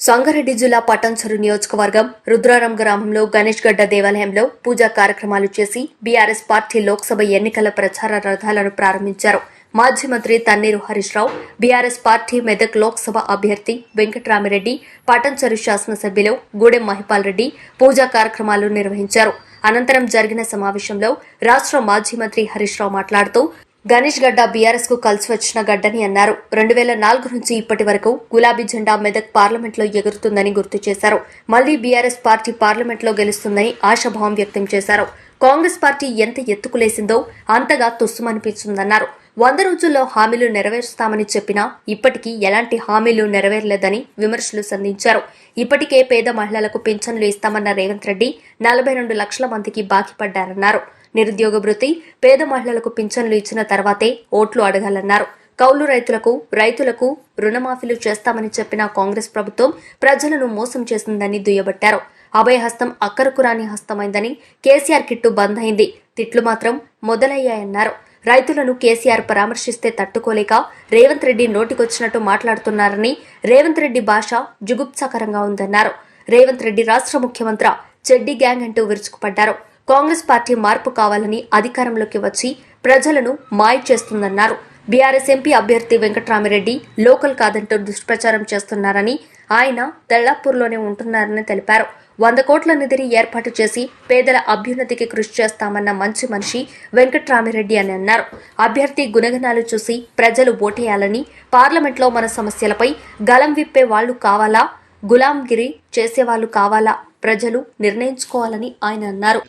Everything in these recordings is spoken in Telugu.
సంగారెడ్డి జిల్లా పట్టంచెరు నియోజకవర్గం రుద్రారం గ్రామంలో గణేష్ గడ్డ దేవాలయంలో పూజా కార్యక్రమాలు చేసి బీఆర్ఎస్ పార్టీ లోక్సభ ఎన్నికల ప్రచార రథాలను ప్రారంభించారు. మాజీ మంత్రి తన్నీరు హరీష్ రావు బీఆర్ఎస్ పార్టీ మెదక్ లోక్సభ అభ్యర్థి వెంకటరామిరెడ్డి పట్టంచెరు శాసనసభ్యులు గూడెం మహిపాల్ రెడ్డి పూజా కార్యక్రమాలు నిర్వహించారు. అనంతరం జరిగిన సమావేశంలో రాష్ట్ర మాజీ మంత్రి హరీష్ రావు మాట్లాడుతూ గణేష్ గడ్డ బీఆర్ఎస్కు కలిసి వచ్చిన గడ్డని అన్నారు. రెండు వేల నాలుగు నుంచి ఇప్పటి వరకు గులాబీ జెండా మెదక్ పార్లమెంట్లో ఎగురుతుందని గుర్తు చేశారు. మళ్ళీ బీఆర్ఎస్ పార్టీ పార్లమెంట్లో గెలుస్తుందని ఆశాభావం వ్యక్తం చేశారు. కాంగ్రెస్ పార్టీ ఎంత ఎత్తుకులేసిందో అంతగా తుస్సుమనిపిస్తుందన్నారు వంద రోజుల్లో హామీలు నెరవేరుస్తామని చెప్పినా ఇప్పటికీ ఎలాంటి హామీలు నెరవేరలేదని విమర్శలు సంధించారు. ఇప్పటికే పేద మహిళలకు పింఛన్లు ఇస్తామన్న రేవంత్ రెడ్డి నలభై రెండు లక్షల మందికి బాకీ పడ్డారన్నారు. నిరుద్యోగ భృతి పేద మహిళలకు పింఛన్లు ఇచ్చిన తర్వాతే ఓట్లు అడగాలన్నారు. కౌలు రైతులకు రైతులకు రుణమాఫీలు చేస్తామని చెప్పిన కాంగ్రెస్ ప్రభుత్వం ప్రజలను మోసం చేసిందని దుయ్యబట్టారు. అభయహస్తం అక్కరకురాని హస్తమైందని కేసీఆర్ కిట్టు బంద్ అయింది. తిట్లు మాత్రం మొదలయ్యాయన్నారు. రైతులను కేసీఆర్ పరామర్శిస్తే తట్టుకోలేక రేవంత్ రెడ్డి నోటికొచ్చినట్టు మాట్లాడుతున్నారని రేవంత్ రెడ్డి భాష జుగుప్సాకరంగా ఉందన్నారు. రేవంత్ రెడ్డి రాష్ట్ర ముఖ్యమంత్రి చెడ్డి గ్యాంగ్ అంటూ విరుచుకుపడ్డారు. కాంగ్రెస్ పార్టీ మార్పు కావాలని అధికారంలోకి వచ్చి ప్రజలను మాయ చేస్తుందన్నారు. బీఆర్ఎస్ ఎంపీ అభ్యర్థి వెంకట్రామిరెడ్డి లోకల్ కాదంటూ దుష్ప్రచారం చేస్తున్నారని ఆయన తెల్లాపూర్లోనే ఉంటున్నారని తెలిపారు. వంద కోట్ల నిధిని ఏర్పాటు చేసి పేదల అభ్యున్నతికి కృషి చేస్తామన్న మంచి మనిషి వెంకట్రామిరెడ్డి అని అన్నారు. అభ్యర్థి గుణగణాలు చూసి ప్రజలు ఓటేయాలని పార్లమెంట్లో మన సమస్యలపై గలం విప్పే వాళ్ళు కావాలా గులాంగిరి చేసేవాళ్ళు కావాలా ప్రజలు నిర్ణయించుకోవాలని ఆయన అన్నారు.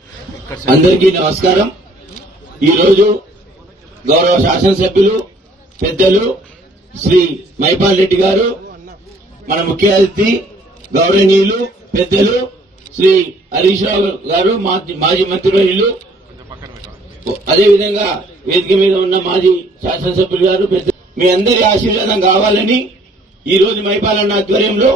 అందరికీ నమస్కారం. ఈరోజు గౌరవ శాసనసభ్యులు పెద్దలు శ్రీ మైపాల్ రెడ్డి గారు మన ముఖ్య అతిథి గౌరవనీయులు పెద్దలు శ్రీ హరీష్ రావు గారు మాజీ- మాజీ మంత్రివర్యులు. అదేవిధంగా వేదిక మీద ఉన్న మాజీ శాసనసభ్యులు గారు పెద్ద మీ అందరి ఆశీర్వాదం కావాలని ఈ రోజు మైపాలన్న ఆధ్వర్యంలో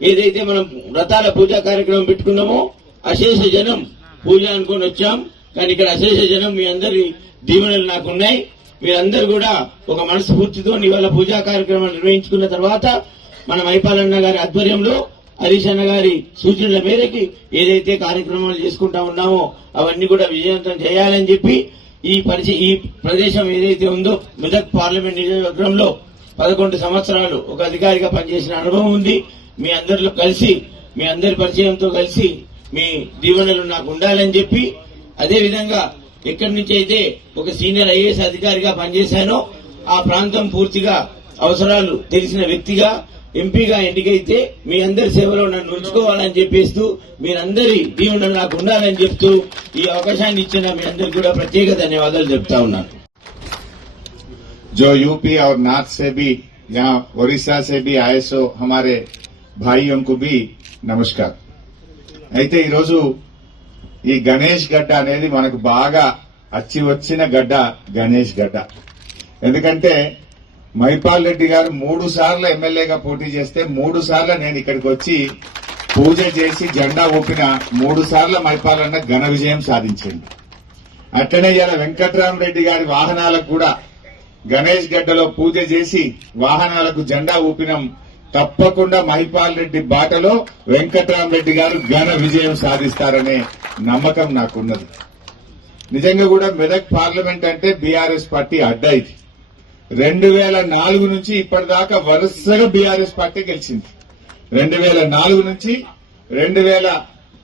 ఏదైతే మనం వ్రతాల పూజా కార్యక్రమం పెట్టుకున్నామో అశేష జనం పూజ అనుకొని వచ్చాం. కానీ ఇక్కడ అశేష జనం మీ అందరి దీవెనలు నాకున్నాయి. మీరందరూ కూడా ఒక మనస్ఫూర్తితో ఇవాళ పూజా కార్యక్రమం నిర్వహించుకున్న తర్వాత మన మైపాలన్న గారి ఆధ్వర్యంలో హరీష్ అన్న గారి సూచనల మేరకి ఏదైతే కార్యక్రమాలు చేసుకుంటా ఉన్నామో అవన్నీ కూడా విజయవంతం చేయాలని చెప్పి ఈ పరిచయం ఈ ప్రదేశం ఏదైతే ఉందో మెదక్ పార్లమెంట్ నియోజకవర్గంలో పదకొండు సంవత్సరాలు ఒక అధికారిగా పనిచేసిన అనుభవం ఉంది. మీ అందరిలో కలిసి మీ అందరి పరిచయంతో కలిసి మీ దీవెనలు నాకు ఉండాలని చెప్పి అదే విధంగా ఎక్కడి నుంచి అయితే ఒక సీనియర్ ఐఏఎస్ అధికారిగా పనిచేశానో ఆ ప్రాంతం పూర్తిగా అవసరాలు తెలిసిన వ్యక్తిగా ఎంపీగా ఎన్నికైతే మీ అందరి సేవలో నన్ను ఉంచుకోవాలని చెప్పేస్తూ మీరందరి దీవెనలు నాకు ఉండాలని చెప్తూ ఈ అవకాశాన్ని ఇచ్చిన మీ అందరికి కూడా ప్రత్యేక ధన్యవాదాలు చెప్తా ఉన్నాను जो यूपी और नॉर्थ से भी यहाँ ఒరిస్సా से भी आए सो हमारे भाइयों को भी నమస్కారం అయితే ఈరోజు ఈ గణేష్ గడ్డ అనేది మనకు బాగా అచ్చి వచ్చిన గడ్డ గణేష్ గడ్డ ఎందుకంటే మైపాల్ రెడ్డి గారు మూడు సార్లు ఎమ్మెల్యేగా పోటీ చేస్తే మూడు సార్లు నేను ఇక్కడికి వచ్చి పూజ చేసి జెండా ఊపిన మూడు సార్లు మైపాలన్న ఘన విజయం సాధించింది. అట్లనే ఇలా వెంకట్రామరెడ్డి గారి వాహనాలకు కూడా గణేష్ గడ్డలో పూజ చేసి వాహనాలకు జెండా ఊపినం. తప్పకుండా మహిపాల్ రెడ్డి బాటలో వెంకట్రామరెడ్డి గారు ఘన విజయం సాధిస్తారనే నమ్మకం నాకున్నది. నిజంగా కూడా మెదక్ పార్లమెంట్ అంటే బీఆర్ఎస్ పార్టీ అడ్డా ఇది రెండు వేల నాలుగు నుంచి ఇప్పటిదాకా వరుసగా బీఆర్ఎస్ పార్టీ గెలిచింది. రెండు వేల నాలుగు నుంచి రెండు వేల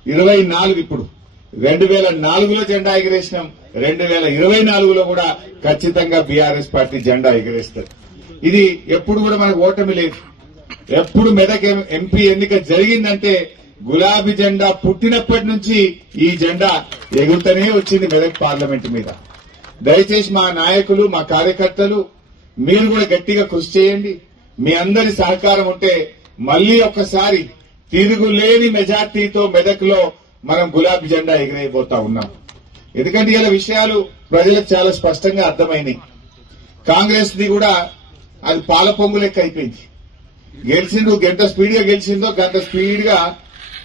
ఇరవై నాలుగు ఇప్పుడు. రెండు వేల నాలుగులో జెండా ఎగిరేసినాం. రెండు వేల ఇరవై నాలుగులో కూడా ఖచ్చితంగా బీఆర్ఎస్ పార్టీ జెండా ఎగిరేస్తారు ఇది ఎప్పుడు కూడా మనకు ఓటమి లేదు. ఎప్పుడు మెదక్ ఎంపీ ఎన్నిక జరిగిందంటే గులాబీ జెండా పుట్టినప్పటి నుంచి ఈ జెండా ఎగురుతూనే వచ్చింది మెదక్ పార్లమెంట్ మీద. దయచేసి మా నాయకులు మా కార్యకర్తలు మీరు కూడా గట్టిగా కృషి చేయండి. మీ అందరి సహకారం ఉంటే మళ్ళీ ఒక్కసారి తిరుగులేని మెజార్టీతో మెదక్లో మనం గులాబీ జెండా ఎగిరైపోతా ఉన్నాం. ఎందుకంటే ఇలా విషయాలు ప్రజలకు చాలా స్పష్టంగా అర్థమైనాయి. కాంగ్రెస్ ది కూడా అది పాల పొంగు లెక్క అయిపోయింది. గెలిచిండు గంట స్పీడ్గా గెలిచిందో గంట స్పీడ్గా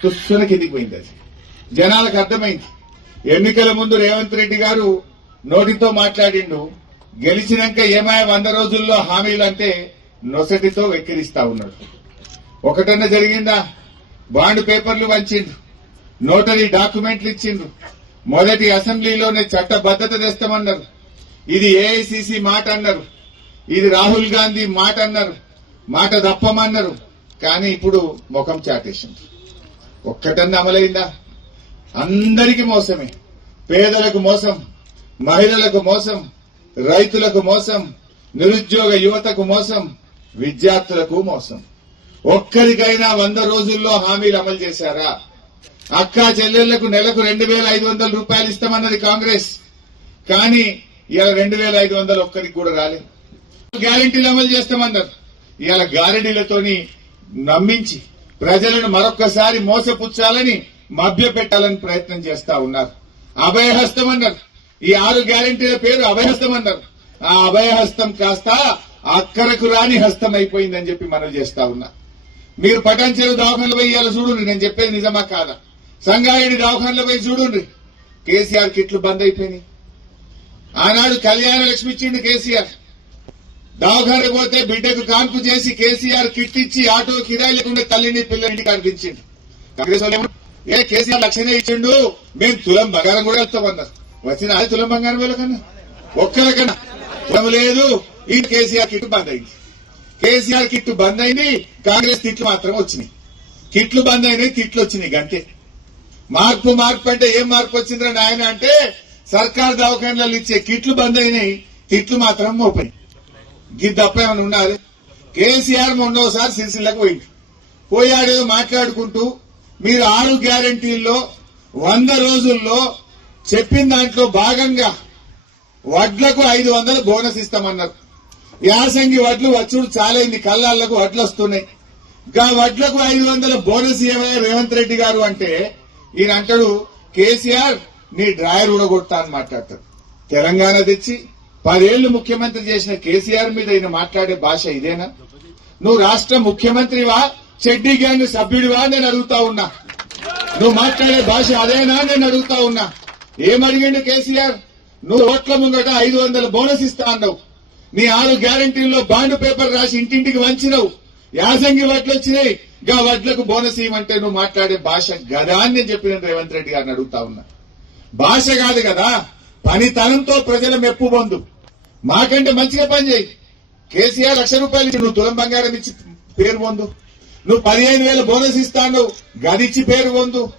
తుస్సున కిందికి పోయింది అది. జనాలకు అర్థమైంది. ఎన్నికల ముందు రేవంత్ రెడ్డి గారు నోటితో మాట్లాడిండు గెలిచినాక ఏమాయ వంద రోజుల్లో హామీలు అంటే నొసటితో వెక్కిరిస్తా ఉన్నాడు. ఒకటన్నా జరిగిందా? బాండ్ పేపర్లు వంచిండు నోటరీ డాక్యుమెంట్లు ఇచ్చిండ్రు. మొదటి అసెంబ్లీలోనే చట్టబద్దత తెస్తామన్నారు. ఇది ఏఐసిసి మాట అన్నారు. ఇది రాహుల్ గాంధీ మాట అన్నారు. మాట తప్పమన్నారు. కానీ ఇప్పుడు ముఖం చాటేసింది ఒక్కటన్నా అమలైందా? అందరికీ మోసమే. పేదలకు మోసం మహిళలకు మోసం రైతులకు మోసం నిరుద్యోగ యువతకు మోసం విద్యార్థులకు మోసం. ఒక్కరికైనా వంద రోజుల్లో హామీలు అమలు చేశారా? అక్కా చెల్లెళ్ళకు నెలకు రెండు వేల ఐదు వందల రూపాయలు ఇస్తామన్నది కాంగ్రెస్. కానీ ఇలా రెండు వేల ఐదు వందలు ఒక్కరికి కూడా రాలేదు గ్యారంటీలు అమలు చేస్తామన్నారు. ఇలా గ్యారంటీలతోని నమ్మించి ప్రజలను మరొక్కసారి మోసపుచ్చాలని మభ్యపెట్టాలని ప్రయత్నం చేస్తా ఉన్నారు. అభయహస్తం అన్నారు ఈ ఆరు గ్యారంటీల పేరు అభయహస్తం అన్నారు. ఆ అభయహస్తం కాస్త అక్కరకు రాని హస్తం అయిపోయిందని చెప్పి మనం చేస్తా ఉన్నా. మీరు పటాన్చేరు దవాఖానలో పోయి ఇవాళ చూడండి నేను చెప్పేది నిజమా కాదా? సంగారెడ్డి దవాఖానలో పోయి చూడండి కేసీఆర్ కిట్లు బంద్ అయిపోయినాయి. ఆనాడు కళ్యాణ లక్ష్మి ఇచ్చిండు కేసీఆర్. దవాఖానకు పోతే బిడ్డకు కాన్పు చేసి కేసీఆర్ కిట్ ఇచ్చి ఆటో కిరాయి లేకుండా తల్లిని పిల్లల్ని కనిపించిండు కాంగ్రెస్ వాళ్ళు ఏ కేసీఆర్ లక్షనే ఇచ్చిండు. మేము తులం బంగారం కూడా వెళ్తామన్నారు వచ్చిన అది తులం బంగారం వీళ్ళకన్నా ఒక్కరికన్నా తులం లేదు. ఈ కేసీఆర్ కిట్ బంద్ అయింది. కేసీఆర్ కిట్ బంద్ అయింది. కాంగ్రెస్ తిట్లు మాత్రం వచ్చినాయి. కిట్లు బంద్ అయినాయి తిట్లు వచ్చినాయి గంటే మార్పు మార్పు అంటే ఏం మార్పు వచ్చిందిరా నాయన అంటే సర్కార్ దవాఖానాలు ఇచ్చే కిట్లు బంద్ అయినాయి తిట్లు మాత్రం మోపాయి గిద్దప్ప ఏమైనా ఉండాలి కేసీఆర్ మొన్నోసారి సిరిసిల్లకు పోయింది పోయాడేదో మాట్లాడుకుంటూ మీరు ఆరు గ్యారంటీల్లో వంద రోజుల్లో చెప్పిన దాంట్లో భాగంగా వడ్లకు ఐదు వందలు బోనస్ ఇస్తామన్నారు. యాసంగి వడ్లు వచ్చుడు చాలైంది కళ్ళాళ్ళకు వడ్లు వస్తున్నాయి. గా వడ్లకు ఐదు వందల బోనస్ ఇవ్వగా రేవంత్ రెడ్డి గారు అంటే ఈయన అంటాడు కేసీఆర్ నీ డ్రాయర్ ఉడగొట్టా అని మాట్లాడతాడు. తెలంగాణ తెచ్చి పదేళ్ళు ముఖ్యమంత్రి చేసిన కేసీఆర్ మీద ఈయన మాట్లాడే భాష ఇదేనా? నువ్వు రాష్ట్ర ముఖ్యమంత్రివా చెడ్డీ గ్యాంగ్ సభ్యుడివా నేను అడుగుతా ఉన్నా. నువ్వు మాట్లాడే భాష అదేనా నేను అడుగుతా ఉన్నా. ఏమడిగిండు కేసీఆర్? నువ్వు ఓట్ల ముంగట ఐదు వందల బోనస్ ఇస్తా అన్నావు. నీ ఆరు గ్యారంటీల్లో బాండ్ పేపర్ రాసి ఇంటింటికి వంచినవు. యాసంగి వడ్లు వచ్చినాయి. గా వడ్లకు బోనస్ ఇవ్వమంటే నువ్వు మాట్లాడే భాష గదా అని నేను చెప్పిన రేవంత్ రెడ్డి గారిని అడుగుతా ఉన్నా. భాష కాదు కదా పనితనంతో ప్రజల మెప్పు పొందు. మాకంటే మంచిగా పని చేయి. కేసీఆర్ లక్ష రూపాయలు ఇచ్చి నువ్వు తులం బంగారం ఇచ్చి పేరు పొందు. నువ్వు పదిహేను వేల బోనస్ ఇస్తాను గదిచ్చి పేరు పొందు.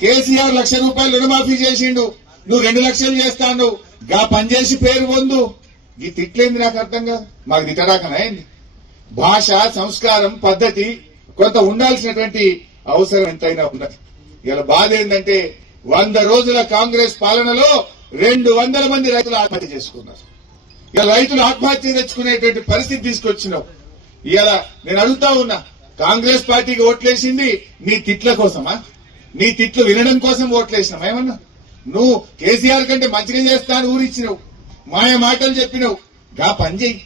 కేసీఆర్ లక్ష రూపాయలు రుణమాఫీ చేసిండు. నువ్వు రెండు లక్షలు చేస్తాను గా పని చేసి పేరు పొందు. ఈ తిట్లేంది నాకు అర్థం కాదు. మాకు తిట్టడాకనా భాష సంస్కారం పద్ధతి కొంత ఉండాల్సినటువంటి అవసరం ఎంతైనా ఉన్నది. ఇలా బాధ ఏంటంటే వంద రోజుల కాంగ్రెస్ పాలనలో రెండు వందల మంది రైతులు ఆత్మహత్య చేసుకున్నారు. ఇలా రైతులు ఆత్మహత్య తెచ్చుకునేటువంటి పరిస్థితి తీసుకొచ్చినావు. ఇలా నేను అడుగుతా ఉన్నా కాంగ్రెస్ పార్టీకి ఓట్లేసింది నీ తిట్ల కోసమా? నీ తిట్లు వినడం కోసం ఓట్లేసినామా ఏమన్నా? నువ్వు కేసీఆర్ కంటే మంచిగా చేస్తాను ఊరిచ్చినావు. మాయ మాటలు చెప్పినావు. గా పని చెయ్యి.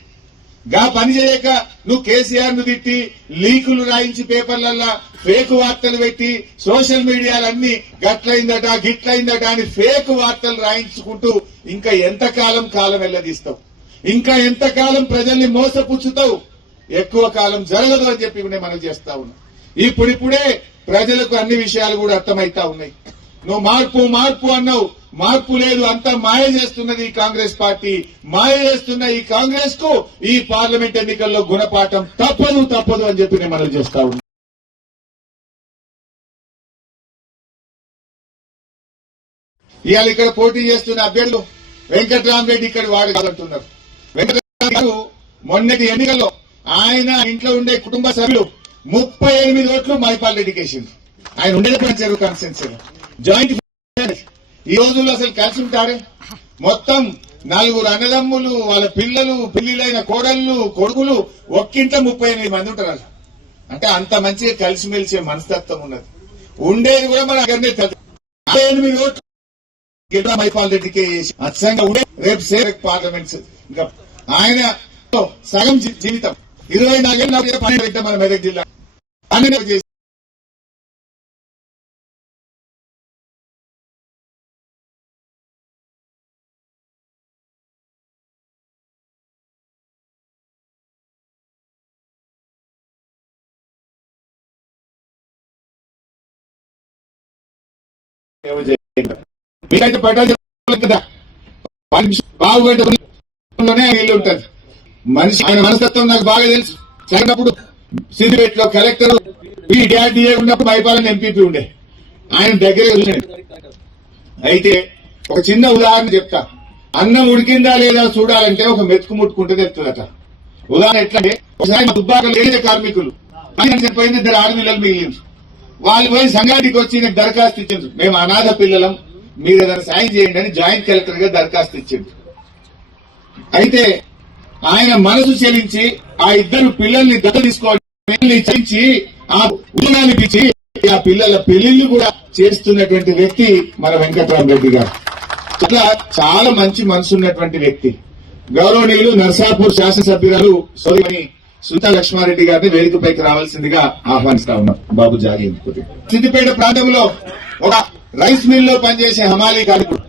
గా పని చేయక నువ్వు కేసీఆర్ను తిట్టి లీకులు రాయించి పేపర్లల్లా ఫేక్ వార్తలు పెట్టి సోషల్ మీడియాలన్నీ గట్లయిందట గిట్లయిందట అని ఫేక్ వార్తలు రాయించుకుంటూ ఇంకా ఎంతకాలం కాలం వెల్లదీస్తావు ఇంకా ఎంతకాలం ప్రజల్ని మోసపుచ్చుతావు? ఎక్కువ కాలం జరగదు అని చెప్పి నేను మనం చేస్తా ఉన్నా. ఇప్పుడిప్పుడే ప్రజలకు అన్ని విషయాలు కూడా అర్థమైతా ఉన్నాయి. నువ్వు మార్పు మార్పు అన్నావు. మార్పు లేదు అంతా మాయ చేస్తున్నది ఈ కాంగ్రెస్ పార్టీ. మాయ చేస్తున్న ఈ కాంగ్రెస్కు ఈ పార్లమెంట్ ఎన్నికల్లో గుణపాఠం తప్పదు తప్పదు అని చెప్పి నేను మనం చేస్తా ఉన్నా. ఇవాళ ఇక్కడ పోటీ చేస్తున్న అభ్యర్థులు వెంకట్రామరెడ్డి ఇక్కడ వాడు కాదంటున్నారు వెంకటరామరెడ్డి మొన్నటి ఎన్నికల్లో ఆయన ఇంట్లో ఉండే కుటుంబ సభ్యులు ముప్పై ఎనిమిది ఓట్లు మైపాల్ రెడ్డికి వేసింది ఆయన ఉండేది చెరువు కాన్స్టెన్సీ జాయింట్ ఈ రోజుల్లో అసలు కలిసి ఉంటారే? మొత్తం నలుగురు అన్నదమ్ములు వాళ్ళ పిల్లలు పిల్లిలైన కోడళ్ళు కొడుకులు ఒక్కింట ముప్పై ఎనిమిది మంది ఉంటారు వాళ్ళు. అంటే అంత మంచిగా కలిసిమెలిసే మనస్తత్వం ఉన్నది. ఉండేది కూడా మన దగ్గరనే తెలుసు. ఎనిమిది ఓట్లు మైపాల్ రెడ్డికి వేసి అచ్చంగా ఉండే రేపు సేవ్ పార్లమెంట్స్. ఇంకా ఆయన సగం జీవితం. ఇరవై నాలుగేళ్ళు పన్నెండు పెట్టాం మన మెదక్ జిల్లా. పన్నెండు చేసి మీకైతే పట్టాలి కదా. మనిషి బాగుపడలోనే ఇల్లు ఉంటుంది. మనిషి ఆయన మనస్తత్వం నాకు బాగా తెలుసు. చదివినప్పుడు సిద్దిపేటలో కలెక్టర్ ఈ డాడీ ఉన్నప్పుడు భయపాలని ఎంపీపీ ఉండే. ఆయన దగ్గర అయితే ఒక చిన్న ఉదాహరణ చెప్తా. అన్నం ఉడికిందా లేదా చూడాలంటే ఒక మెతుకు ముట్టుకుంటే తెలుస్తుందట. ఉదాహరణ ఎట్లా అంటే ఒకసారి దుబ్బాక దుబ్బాకలు కార్మికులు ఆయన చనిపోయింది ఇద్దరు ఆడపిల్లలు మిగిలింది వాళ్ళు పోయి సంఘానికి వచ్చి నాకు దరఖాస్తు ఇచ్చింది మేము అనాథ పిల్లలం మీరు ఏదైనా సాయం చేయండి అని జాయింట్ కలెక్టర్గా దరఖాస్తు ఇచ్చింది అయితే ఆయన మనసు చెలించి ఆ ఇద్దరు పిల్లల్ని దత్త తీసుకోవాలి పిల్లల్ని ఆ ఉద్యోగానికి ఇచ్చి ఆ పిల్లల పెళ్ళిళ్ళు కూడా చేస్తున్నటువంటి వ్యక్తి మన వెంకటరామరెడ్డి గారు. చాలా చాలా మంచి మనసు ఉన్నటువంటి వ్యక్తి. గౌరవనీయులు నర్సాపూర్ శాసనసభ్యురాలు సోదరి సునీత లక్ష్మారెడ్డి గారిని వేదికపైకి రావాల్సిందిగా ఆహ్వానిస్తా ఉన్నాం. బాబు జాగి సిద్దిపేట ప్రాంతంలో ఒక రైస్ మిల్లో పనిచేసే హమాలీ కార్మికుడు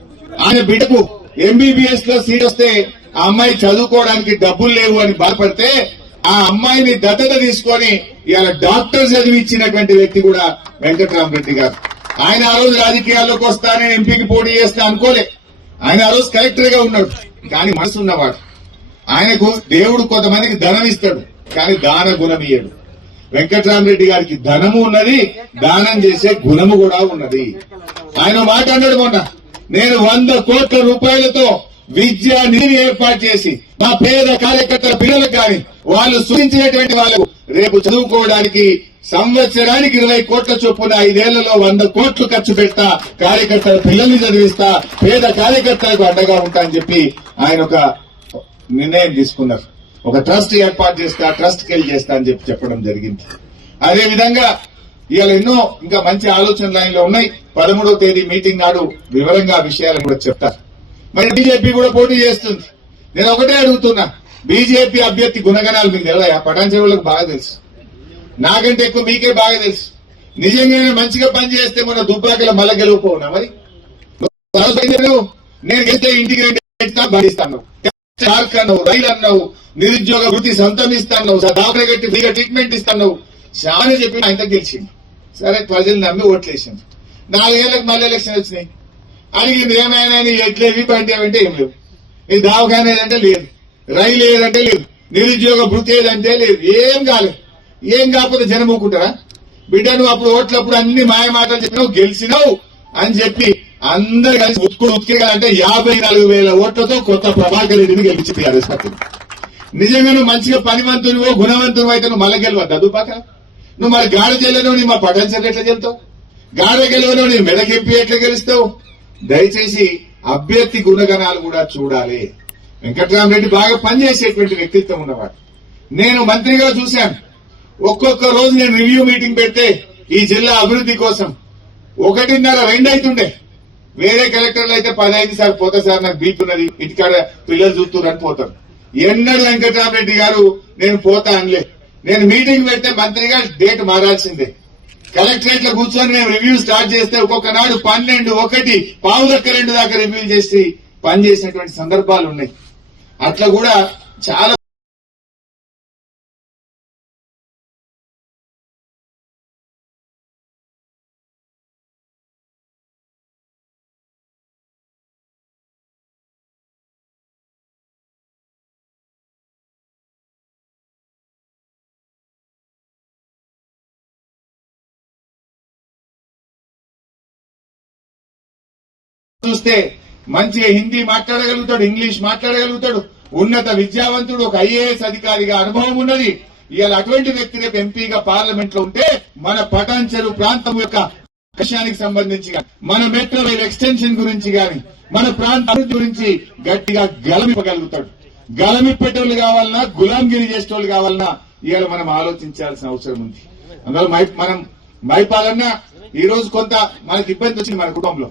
ఆయన బిడ్డకు ఎంబీబీఎస్లో సీట్ వస్తే ఆ అమ్మాయి చదువుకోవడానికి డబ్బులు లేవు అని బాధపడితే ఆ అమ్మాయిని దత్తత తీసుకొని ఇవాళ డాక్టర్ చదివించినటువంటి వ్యక్తి కూడా వెంకటరామరెడ్డి గారు. ఆయన ఆ రోజు రాజకీయాల్లోకి వస్తానే ఎంపీకి పోటీ చేస్తా అనుకోలే. ఆయన ఆ రోజు కలెక్టర్గా ఉన్నాడు. కానీ మనసు ఉన్నవాడు ఆయనకు దేవుడు కొంతమందికి ధనం ఇస్తాడు కానీ దాన గుణం ఇయ్యడు వెంకటరామరెడ్డి గారికి ధనము ఉన్నది దానం చేసే గుణము కూడా ఉన్నది. ఆయన మాట అన్నాడు మొన్న నేను వంద కోట్ల రూపాయలతో విద్యా నిధిని ఏర్పాటు చేసి మా పేద కార్యకర్తల పిల్లలకు కానీ వాళ్ళు సూచించినటువంటి వాళ్ళకు రేపు చదువుకోవడానికి సంవత్సరానికి ఇరవై కోట్ల చొప్పున ఐదేళ్ళలో వంద కోట్లు ఖర్చు పెడతా కార్యకర్తల పిల్లల్ని చదివిస్తా పేద కార్యకర్తలకు అండగా ఉంటా అని చెప్పి ఆయన ఒక నిర్ణయం తీసుకున్నారు. ఒక ట్రస్ట్ ఏర్పాటు చేస్తా ట్రస్ట్ కెళ్ళి చేస్తా అని చెప్పి చెప్పడం జరిగింది. అదే విధంగా ఇవాళ ఎన్నో ఇంకా మంచి ఆలోచన లైన్లో ఉన్నాయి. పదమూడవ తేదీ మీటింగ్ నాడు వివరంగా విషయాలు కూడా చెప్తారు మరి బీజేపీ కూడా పోటీ చేస్తుంది. నేను ఒకటే అడుగుతున్నా. బీజేపీ అభ్యర్థి గుణగణాలు మీకు తెలియదా పటాన్ చెరువులకు బాగా తెలుసు. నాకంటే ఎక్కువ మీకే బాగా తెలుసు. నిజంగానే మంచిగా పని చేస్తే మన దుబ్బాకల మళ్ళీ గెలుపుకోనా మరి? నేను గెలిస్తే ఇంటికి రెండు చార్క్ అన్నావు రైలు అన్నావు నిరుద్యోగ వృత్తి సొంతం ఇస్తాను దాఖలు కట్టి ఫ్రీగా ట్రీట్మెంట్ ఇస్తాను చాలా చెప్పి ఆయన గెలిచింది సరే ప్రజలు నమ్మి ఓట్లేసింది నాలుగేళ్ళకు మళ్ళీ ఎలక్షన్ వచ్చినాయి. అడిగింది ఏమైనా ఎట్లేవి బండి ఏమంటే ఏం లేవు. ఇది దావఖాన ఏదంటే లేదు. రైలు ఏదంటే లేదు. నిరుద్యోగ వృత్తి ఏదంటే లేదు. ఏం కాలేదు. ఏం కాకపోతే జనం ఊకుంటారా? బిడ్డ నువ్వు అప్పుడు ఓట్లప్పుడు అన్ని మాయ మాటలు చెప్పినావు గెలిచినావు అని చెప్పి అందరు కలిసి ఉత్కుడు ఉతికేయాలంటే యాభై నాలుగు వేల ఓట్లతో కొత్త ప్రభాకర్ రెడ్డిని గెలిచింది టీఆర్ఎస్ పార్టీ. నిజంగా నువ్వు మంచిగా పనివంతునివో గుణవంతునివో అయితే నువ్వు మళ్ళీ గెలవద్దు అదుపాక నువ్వు మరి గాడ చెల్లెను నీ మా పటన్ సార్ ఎట్లా గెలుతావు గాడ గెలవను నీ మెడకెంపి ఎట్లా గెలుస్తావు? దయచేసి అభ్యర్థి గుణగణాలు కూడా చూడాలి. వెంకటరామరెడ్డి బాగా పనిచేసేటువంటి వ్యక్తిత్వం ఉన్నవాడు. నేను మంత్రిగా చూశాను. ఒక్కొక్క రోజు నేను రివ్యూ మీటింగ్ పెడితే ఈ జిల్లా అభివృద్ధి కోసం ఒకటిన్నర రెండు అవుతుండే వేరే కలెక్టర్లు అయితే పదహైదు సార్ పోతా సార్ నాకు బీపీ ఉన్నది. ఇంటికాడ పిల్లలు చూస్తూ అని పోతారు ఎన్నడూ వెంకటరామరెడ్డి గారు నేను పోతా అనలే. నేను మీటింగ్ పెడితే మంత్రిగా డేట్ మారాల్సిందే. కలెక్టరేట్లో కూర్చొని మేము రివ్యూ స్టార్ట్ చేస్తే ఒక్కొక్క నాడు పన్నెండు ఒకటి పావు దక్క రెండు దాకా రివ్యూ చేసి పనిచేసినటువంటి సందర్భాలు ఉన్నాయి. అట్లా కూడా చాలా చూస్తే మంచిగా హిందీ మాట్లాడగలుగుతాడు ఇంగ్లీష్ మాట్లాడగలుగుతాడు. ఉన్నత విద్యావంతుడు ఒక ఐఏఎస్ అధికారిగా అనుభవం ఉన్నది. ఇవాళ అటువంటి వ్యక్తి రేపు ఎంపీగా పార్లమెంట్లో ఉంటే మన పటాన్చెరు ప్రాంతం యొక్క విషయానికి సంబంధించి మన మెట్రో రైల్ ఎక్స్టెన్షన్ గురించి గాని మన ప్రాంత అభివృద్ధి గురించి గట్టిగా గలమిపగలుగుతాడు గలమిప్పేటోళ్ళు కావాలన్నా గులాంగిరి చేసేటోళ్ళు కావాలన్నా ఇవాళ మనం ఆలోచించాల్సిన అవసరం ఉంది. అందువల్ల మనం మైపాలన్న ఈ రోజు కొంత మనకి ఇబ్బంది వచ్చింది మన కుటుంబంలో.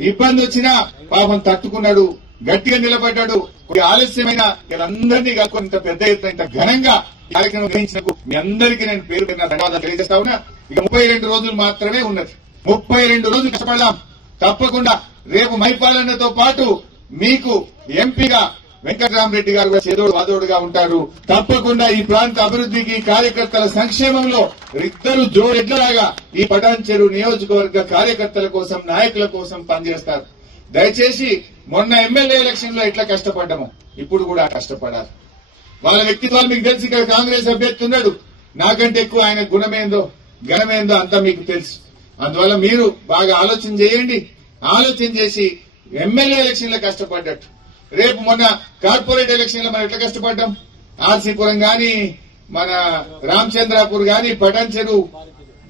ఇబ్బంది వచ్చినా పాపం తట్టుకున్నాడు గట్టిగా నిలబడ్డాడు. కొద్ది ఆలస్యమైన వీళ్ళందరినీ కలుపుకొని ఇంత పెద్ద ఎత్తున ఇంత ఘనంగా కార్యక్రమం గ్రహించినందుకు మీ అందరికీ నేను పేరు పెట్టిన ధన్యవాదాలు తెలియజేస్తా ఉన్నా. ఇక ముప్పై రెండు రోజులు మాత్రమే ఉన్నది. ముప్పై రెండు రోజులు కష్టపడదాం. తప్పకుండా రేపు మైపాలన్నతో పాటు మీకు ఎంపీగా వెంకటరామరెడ్డి గారు కూడా చేదోడు వాదోడుగా ఉంటారు. తప్పకుండా ఈ ప్రాంత అభివృద్ధికి కార్యకర్తల సంక్షేమంలో ఇద్దరు జోడెడ్లలాగా ఈ పటాన్ చెరువు నియోజకవర్గ కార్యకర్తల కోసం నాయకుల కోసం పనిచేస్తారు. దయచేసి మొన్న ఎమ్మెల్యే ఎలక్షన్లో ఎట్లా కష్టపడ్డాము ఇప్పుడు కూడా కష్టపడాలి. వాళ్ళ వ్యక్తిత్వాలు మీకు తెలుసు ఇక్కడ కాంగ్రెస్ అభ్యర్థి ఉన్నాడు. నాకంటే ఎక్కువ ఆయన గుణమేందో ఘనమేందో అంతా మీకు తెలుసు. అందువల్ల మీరు బాగా ఆలోచన చేయండి. ఆలోచన చేసి ఎమ్మెల్యే ఎలక్షన్లో కష్టపడ్డట్టు. రేపు మొన్న కార్పొరేట్ ఎలక్షన్లో మనం ఎట్లా కష్టపడ్డాం? ఆర్సీపురం గాని మన రామచంద్రాపూర్ గాని పటాన్ చెరువు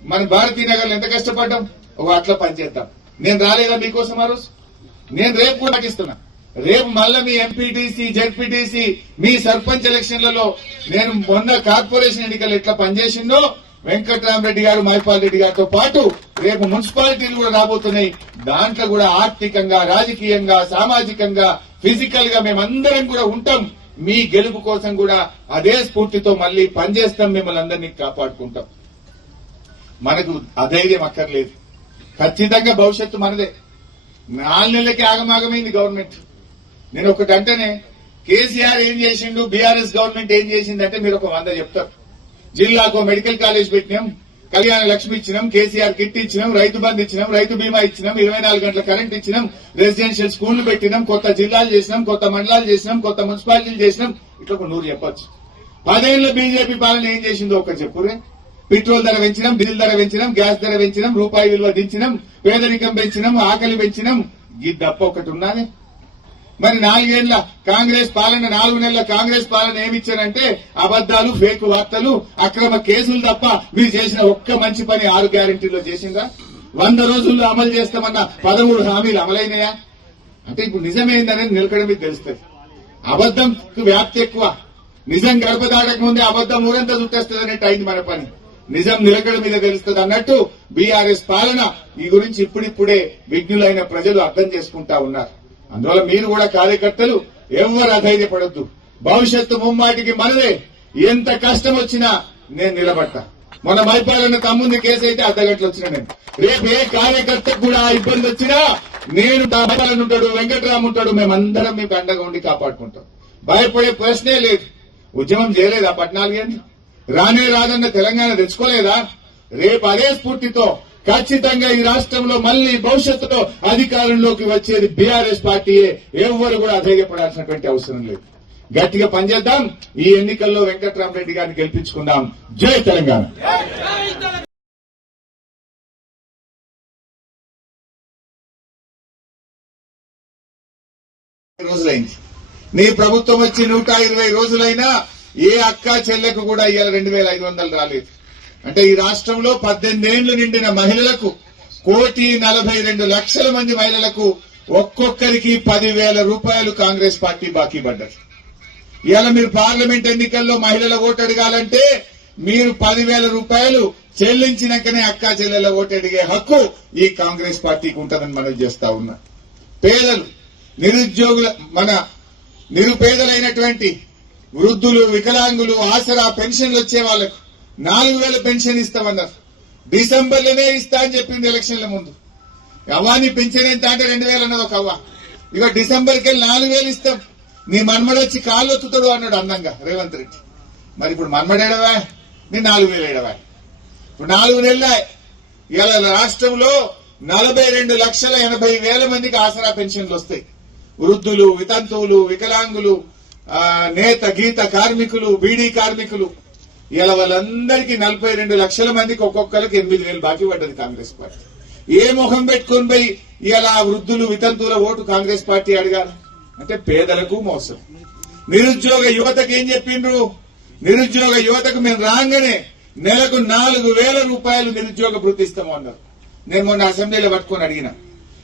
మన భారతీ నగర్ ఎంత కష్టపడ్డాం? ఒక అట్లా పనిచేద్దాం. నేను రాలేదా మీకోసం ఆ రోజు? నేను రేపు కూడా పాటిస్తున్నా. రేపు మళ్ళా మీ ఎంపీటీసీ జెడ్పీటీసీ మీ సర్పంచ్ ఎలక్షన్లలో నేను మొన్న కార్పొరేషన్ ఎన్నికలు ఎట్లా పనిచేసిందో వెంకట్రామరెడ్డి గారు మైపాల్ రెడ్డి గారితో పాటు రేపు మున్సిపాలిటీలు కూడా రాబోతున్నాయి. దాంట్లో కూడా ఆర్థికంగా రాజకీయంగా సామాజికంగా ఫిజికల్గా మేమందరం కూడా ఉంటాం. మీ గెలుపు కోసం కూడా అదే స్ఫూర్తితో మళ్ళీ పనిచేస్తాం మిమ్మల్ని అందరినీ కాపాడుకుంటాం. మనకు అధైర్యం అక్కర్లేదు. ఖచ్చితంగా భవిష్యత్తు మనదే. నాలుగు నెలలకి ఆగమాగమైంది గవర్నమెంట్. నేను ఒకటి అంటేనే కేసీఆర్ ఏం చేసిండు బీఆర్ఎస్ గవర్నమెంట్ ఏం చేసిందంటే మీరు ఒక వంద చెప్తారు. జిల్లాకు మెడికల్ కాలేజ్ పెట్టినాం. కళ్యాణ లక్ష్మి ఇచ్చినాం కేసీఆర్ కిట్ ఇచ్చినాం రైతు బంద్ ఇచ్చినాం రైతు బీమా ఇచ్చినాం ఇరవై నాలుగు గంటల కరెంట్ ఇచ్చినాం రెసిడెన్షియల్ స్కూళ్ళు పెట్టినాం కొత్త జిల్లాలు చేసినాం కొత్త మండలాలు చేసినాం కొత్త మున్సిపాలిటీలు చేసినాం. ఇట్లా ఒక నూరు చెప్పొచ్చు. పదేళ్ళ బీజేపీ పాలన ఏం చేసిందో ఒక చెప్పురే పెట్రోల్ ధర పెంచినాం డీజిల్ ధర పెంచినాం గ్యాస్ ధర పెంచినాం రూపాయి విలువ దించినాం పేదరికం పెంచినాం ఆకలి పెంచినాం. ఇది తప్ప ఒకటి ఉన్నది. మరి నాలుగేళ్ళ కాంగ్రెస్ పాలన నాలుగు నెలల కాంగ్రెస్ పాలన ఏమిచ్చారంటే అబద్దాలు ఫేక్ వార్తలు అక్రమ కేసులు తప్ప మీరు చేసిన ఒక్క మంచి పని ఆరు గ్యారంటీలో చేసిందా? వంద రోజుల్లో అమలు చేస్తామన్న పదమూడు హామీలు అమలైనయా? అంటే ఇప్పుడు నిజమేందనేది నిలకడ మీకు తెలుస్తుంది. అబద్దం వ్యాప్తి ఎక్కువ. నిజం గడప దాటక ముందే అబద్దం ఊరంతా చుట్టేస్తుంది అన్నట్టు అయింది మన పని. నిజం నిలకడ మీద తెలుస్తుంది అన్నట్టు బీఆర్ఎస్ పాలన ఈ గురించి ఇప్పుడిప్పుడే విఘ్నులైన ప్రజలు అర్థం చేసుకుంటా ఉన్నారు. అందువల్ల మీరు కూడా కార్యకర్తలు ఎవరు అధైర్యపడద్దు. భవిష్యత్తు ముమ్మాటికి మనదే. ఎంత కష్టం వచ్చినా నేను నిలబడతా. మొన్న మైపాలన్న తమ్ముంది కేసు అయితే అర్ధ గంటలు వచ్చిన నేను. రేపు ఏ కార్యకర్తకు కూడా ఇబ్బంది వచ్చినా నేను మైపాలన్న ఉంటాడు వెంకటరామ్ ఉంటాడు మేమందరం మీకు అండగా ఉండి కాపాడుకుంటాం. భయపడే ప్రశ్నే లేదు. ఉద్యమం చేయలేదా పద్నాలుగేళ్ళు రానే రాదన్న తెలంగాణ తెచ్చుకోలేదా? రేపు అదే స్ఫూర్తితో ఖచ్చితంగా ఈ రాష్ట్రంలో మళ్ళీ భవిష్యత్తులో అధికారంలోకి వచ్చేది బీఆర్ఎస్ పార్టీయే. ఎవరు కూడా అధైర్యపడాల్సినటువంటి అవసరం లేదు. గట్టిగా పనిచేద్దాం. ఈ ఎన్నికల్లో వెంకట్రామరెడ్డి గారిని గెలిపించుకుందాం. జై తెలంగాణ. రోజులైంది. నీ ప్రభుత్వం వచ్చి నూట ఇరవై రోజులైనా ఏ అక్క చెల్లెకు కూడా ఇవాళ రెండు వేల ఐదు వందలు రాలేదు. అంటే ఈ రాష్ట్రంలో పద్దెనిమిదేళ్ళు నిండిన మహిళలకు కోటి నలభై రెండు లక్షల మంది మహిళలకు ఒక్కొక్కరికి పదివేల రూపాయలు కాంగ్రెస్ పార్టీ బాకీ పడ్డారు ఇవాళ మీరు పార్లమెంట్ ఎన్నికల్లో మహిళల ఓటు అడగాలంటే మీరు పదివేల రూపాయలు చెల్లించినాకనే అక్కా చెల్లెల ఓటు అడిగే హక్కు ఈ కాంగ్రెస్ పార్టీకి ఉంటుందని మనం చేస్తా ఉన్నా. పేదలు నిరుద్యోగుల మన నిరుపేదలైనటువంటి వృద్ధులు వికలాంగులు ఆసరా పెన్షన్లు వచ్చే వాళ్ళకు నాలుగు వేల పెన్షన్ ఇస్తామన్నారు. డిసెంబర్లోనే ఇస్తా అని చెప్పింది ఎలక్షన్ల ముందు. అవ్వాని పెన్షన్ ఎంత అంటే రెండు వేలు అన్నది ఒక అవ్వ ఇక డిసెంబర్కి వెళ్ళి నాలుగు వేలు ఇస్తాం. నీ మన్మడొచ్చి కాళ్ళు ఒత్తుతాడు అన్నాడు అందంగా రేవంత్ రెడ్డి. మరి ఇప్పుడు మన్మడేడవా నీ నాలుగు వేలు ఏడవా? ఇప్పుడు నాలుగు నెలల. ఇలా రాష్ట్రంలో నలభై రెండు లక్షల ఎనభై వేల మందికి ఆసరా పెన్షన్లు వస్తాయి. వృద్ధులు వితంతువులు వికలాంగులు నేత గీత కార్మికులు బీడీ కార్మికులు. ఇలా వాళ్ళందరికీ నలభై రెండు లక్షల మందికి ఒక్కొక్కరికి ఎనిమిది వేలు బాకీ పడ్డది కాంగ్రెస్ పార్టీ. ఏ ముఖం పెట్టుకొని పోయి ఇలా వృద్ధులు వితంతువుల ఓటు కాంగ్రెస్ పార్టీ అడిగారు అంటే పేదలకు మోసం. నిరుద్యోగ యువతకు ఏం చెప్పిండ్రు? నిరుద్యోగ యువతకు మేము రాగానే నెలకు నాలుగు వేల రూపాయలు నిరుద్యోగ భృతి ఇస్తాము అన్నారు. నేను మొన్న అసెంబ్లీలో పట్టుకొని అడిగిన.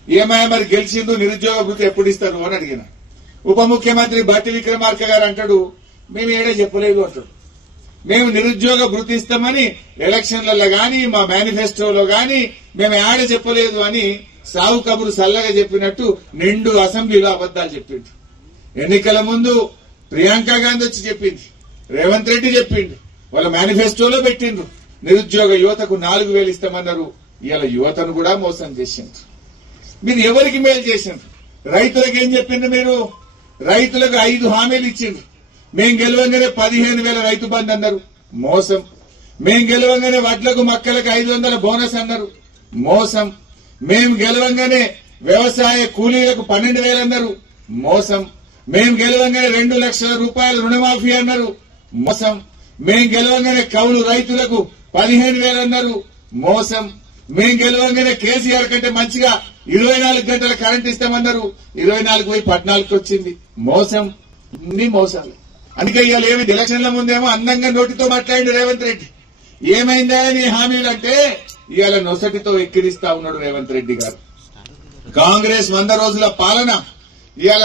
ఏమయ్యా మరి గెలిచిందో నిరుద్యోగ భృతి ఎప్పుడు ఇస్తారు? అని అడిగిన. ఉప ముఖ్యమంత్రి భట్టి విక్రమార్క గారు అంటాడు మేము ఏడే చెప్పలేదు అంటాడు. మేము నిరుద్యోగ భృతి ఇస్తామని ఎలక్షన్లలో గాని మా మేనిఫెస్టోలో గాని మేము ఆడ చెప్పలేదు అని సావు కబురు సల్లగా చెప్పినట్టు నిండు అసెంబ్లీలో అబద్దాలు చెప్పిండు ఎన్నికల ముందు ప్రియాంక గాంధీ వచ్చి చెప్పింది రేవంత్ రెడ్డి చెప్పిండు వాళ్ళ మేనిఫెస్టోలో పెట్టిండ్రు. నిరుద్యోగ యువతకు నాలుగు వేలు ఇస్తామన్నారు ఇవాళ యువతను కూడా మోసం చేసిండ్రు. మీరు ఎవరికి మేలు చేసిండ్రు? రైతులకు ఏం చెప్పిండ్రు మీరు? రైతులకు ఐదు హామీలు ఇచ్చిండ్రు. మేం గెలవంగానే పదిహేను వేల రైతు బంధు అన్నారు. మోసం. మేం గెలవంగానే వడ్లకు మక్కలకు ఐదు వందల బోనస్ అన్నారు. మోసం. మేం గెలవంగానే వ్యవసాయ కూలీలకు పన్నెండు వేలు అన్నారు. మోసం. మేం గెలవంగానే రెండు లక్షల రూపాయల రుణమాఫీ అన్నారు. మోసం. మేం గెలవంగానే కౌలు రైతులకు పదిహేను వేలు అన్నారు. మోసం. మేం గెలవంగానే కేసీఆర్ కంటే మంచిగా ఇరవై నాలుగు గంటల కరెంట్ ఇస్తామన్నారు. ఇరవై నాలుగు పోయి పద్నాలుగుకి వచ్చింది. మోసం. అన్ని మోసాలు. అందుకే ఇవాళ ఏమి ఎలక్షన్ల ముందేమో అందంగా నోటితో మాట్లాడి రేవంత్ రెడ్డి. ఏమైందా నీ హామీలంటే? ఇవాళ నొసటితో ఎక్కిరిస్తా ఉన్నాడు రేవంత్ రెడ్డి గారు. కాంగ్రెస్ వంద రోజుల పాలన. ఇవాళ